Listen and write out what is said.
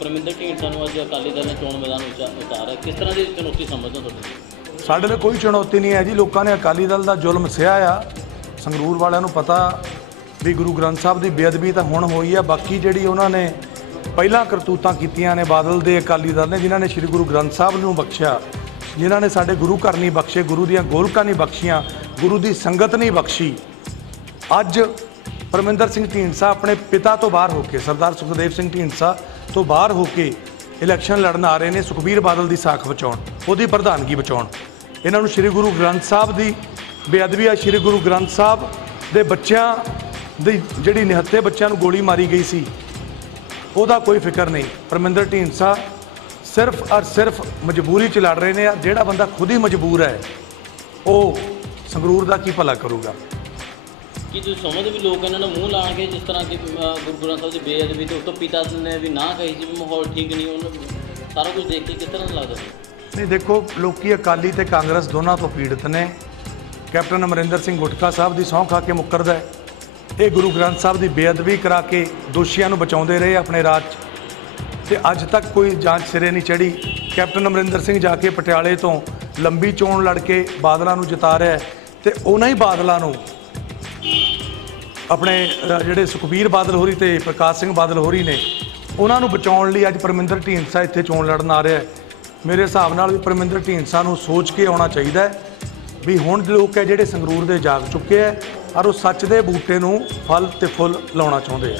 ਪਰਮਿੰਦਰ ਢੀਂਡਸਾ ਨੂੰ ਅੱਜ ਅਕਾਲੀ ਦਲ ਨੇ ਚੋਣ ਮੈਦਾਨ ਵਿੱਚ ਉਤਾਰਿਆ। ਕਿਸ ਤਰ੍ਹਾਂ ਦੀ ਚੁਣੌਤੀ ਸਮਝਦੇ ਹੋ ਤੁਹਾਡੇ ਸਾਡੇ ਲਈ ਕੋਈ ਚੁਣੌਤੀ ਨਹੀਂ ਹੈ ਜੀ। ਲੋਕਾਂ ਨੇ ਅਕਾਲੀ ਦਲ ਦਾ ਜ਼ੁਲਮ ਸਿਆ ਆ। ਸੰਗਰੂਰ ਵਾਲਿਆਂ ਨੂੰ ਪਤਾ ਵੀ ਗੁਰੂ ਗ੍ਰੰਥ ਸਾਹਿਬ ਦੀ ਬੇਅਦਬੀ ਤਾਂ ਹੁਣ ਹੋਈ ਆ। ਬਾਕੀ ਜਿਹੜੀ ਉਹਨਾਂ ਨੇ ਪਹਿਲਾਂ ਕਰਤੂਤਾਂ ਕੀਤੀਆਂ ਨੇ ਬਾਦਲ ਦੇ ਅਕਾਲੀ ਦਲ ਨੇ, ਜਿਨ੍ਹਾਂ ਨੇ ਸ੍ਰੀ ਗੁਰੂ ਗ੍ਰੰਥ ਸਾਹਿਬ ਨੂੰ ਬਖਸ਼ਿਆ, ਜਿਨ੍ਹਾਂ ਨੇ ਸਾਡੇ ਗੁਰੂ ਘਰ ਨਹੀਂ ਬਖਸ਼ੇ, ਗੁਰੂ ਦੀਆਂ ਗੋਲਕਾਂ ਨਹੀਂ ਬਖਸ਼ੀਆਂ, ਗੁਰੂ ਦੀ ਸੰਗਤ ਨਹੀਂ ਬਖਸ਼ੀ। ਅੱਜ ਪਰਮਿੰਦਰ ਸਿੰਘ ਢੀਂਡਸਾ ਆਪਣੇ ਪਿਤਾ ਤੋਂ ਬਾਹਰ ਹੋ ਕੇ, ਸਰਦਾਰ ਸੁਖਦੇਵ ਸਿੰਘ ਢੀਂਡਸਾ ਤੋਂ ਬਾਹਰ ਹੋ ਕੇ ਇਲੈਕਸ਼ਨ ਲੜਨ ਆ ਰਹੇ ਨੇ, ਸੁਖਬੀਰ ਬਾਦਲ ਦੀ ਸਾਖ ਬਚਾਉਣ, ਉਹਦੀ ਪ੍ਰਧਾਨਗੀ ਬਚਾਉਣ। ਇਹਨਾਂ ਨੂੰ ਸ੍ਰੀ ਗੁਰੂ ਗ੍ਰੰਥ ਸਾਹਿਬ ਦੀ ਬੇਅਦਬੀ ਆ, ਸ੍ਰੀ ਗੁਰੂ ਗ੍ਰੰਥ ਸਾਹਿਬ ਦੇ ਬੱਚਿਆਂ ਦੀ ਜਿਹੜੀ ਨਿਹੱਥੇ ਬੱਚਿਆਂ ਨੂੰ ਗੋਲੀ ਮਾਰੀ ਗਈ ਸੀ, ਉਹਦਾ ਕੋਈ ਫਿਕਰ ਨਹੀਂ। ਪਰਮਿੰਦਰ ਢੀਂਡਸਾ ਸਿਰਫ ਔਰ ਸਿਰਫ ਮਜਬੂਰੀ ਚ ਲੜ ਰਹੇ ਨੇ ਜਿਹੜਾ ਬੰਦਾ ਖੁਦ ਹੀ ਮਜਬੂਰ ਹੈ, ਉਹ ਸੰਗਰੂਰ ਦਾ ਕੀ ਭਲਾ ਕਰੂਗਾ? ਕੀ ਤੁਸੀਂ ਸਮਝਦੇ ਵੀ ਲੋਕ ਇਹਨਾਂ ਨੂੰ ਮੂੰਹ ਲਾਣਗੇ ਜਿਸ ਤਰ੍ਹਾਂ ਕਿ ਅ, ਗੁਰੂ ਗ੍ਰੰਥ ਸਾਹਿਬ ਦੀ ਬੇਅਦਬੀ ਤੇ ਉਸ ਪਿਤਾ ਨੇ ਵੀ ਨਾ ਕਹੀ ਸੀ ਮਾਹੌਲ ਠੀਕ ਨਹੀਂ ਉਹਨੂੰ ਸਾਰਾ ਕੁਝ ਦੇਖ ਕੇ ਕਿਸ ਤਰ੍ਹਾਂ ਦਾ ਲੱਗਦਾ? ਨਹੀਂ ਦੇਖੋ ਲੋਕੀ ਅਕਾਲੀ ਤੇ ਕਾਂਗਰਸ ਦੋਨਾਂ ਤੋਂ ਪੀੜਤ ਨੇ। ਕੈਪਟਨ ਅਮਰਿੰਦਰ ਸਿੰਘ ਗੁਟਕਾ ਸਾਹਿਬ ਦੀ ਸਹੁੰ ਖਾ ਕੇ ਮੁੱਕਰਦਾ ਹੈ। ਇਹ ਗੁਰੂ ਗ੍ਰੰਥ ਸਾਹਿਬ ਦੀ ਬੇਅਦਬੀ ਕਰਾ ਕੇ ਦੋਸ਼ੀਆਂ ਨੂੰ ਬਚਾਉਂਦੇ ਰਹੇ ਆਪਣੇ ਰਾਜ 'ਚ। ਤੇ ਅੱਜ ਤੱਕ ਕੋਈ ਜਾਂਚ ਸਿਰੇ ਨਹੀਂ ਚੜੀ ਕੈਪਟਨ ਅਮਰਿੰਦਰ ਸਿੰਘ ਜਾ ਕੇ ਪਟਿਆਲੇ ਤੋਂ ਲੰਬੀ ਚੋਣ ਲੜ ਕੇ ਬਾਦਲਾਂ ਨੂੰ ਜਿਤਾ ਰਿਹਾ ਹੈ। ਤੇ ਉਹਨਾਂ ਹੀ ਬਾਦਲਾਂ ਨੂੰ ਆਪਣੇ ਜਿਹੜੇ ਸੁਖਬੀਰ ਬਾਦਲ ਹੋਰੀ ਤੇ ਪ੍ਰਕਾਸ਼ ਸਿੰਘ ਬਾਦਲ ਹੋਰੀ ਨੇ, ਉਹਨਾਂ ਨੂੰ ਬਚਾਉਣ ਲਈ ਅੱਜ ਪਰਮਿੰਦਰ ਢੀਂਡਸਾ ਇੱਥੇ ਚੋਣ ਲੜਨ ਆ ਰਿਹਾ ਹੈ। ਮੇਰੇ ਹਿਸਾਬ ਨਾਲ ਵੀ ਪਰਮਿੰਦਰ ਢੀਂਡਸਾ ਨੂੰ ਸੋਚ ਕੇ ਆਉਣਾ ਚਾਹੀਦਾ ਹੈ ਵੀ ਹੁਣ ਲੋਕ ਹੈ ਜਿਹੜੇ ਸੰਗਰੂਰ ਦੇ ਜਾਗ ਚੁੱਕੇ ਹੈ ਔਰ ਉਹ ਸੱਚ ਦੇ ਬੂਟੇ ਨੂੰ ਫਲ ਤੇ ਫੁੱਲ ਲਾਉਣਾ ਚਾਹੁੰਦੇ ਆ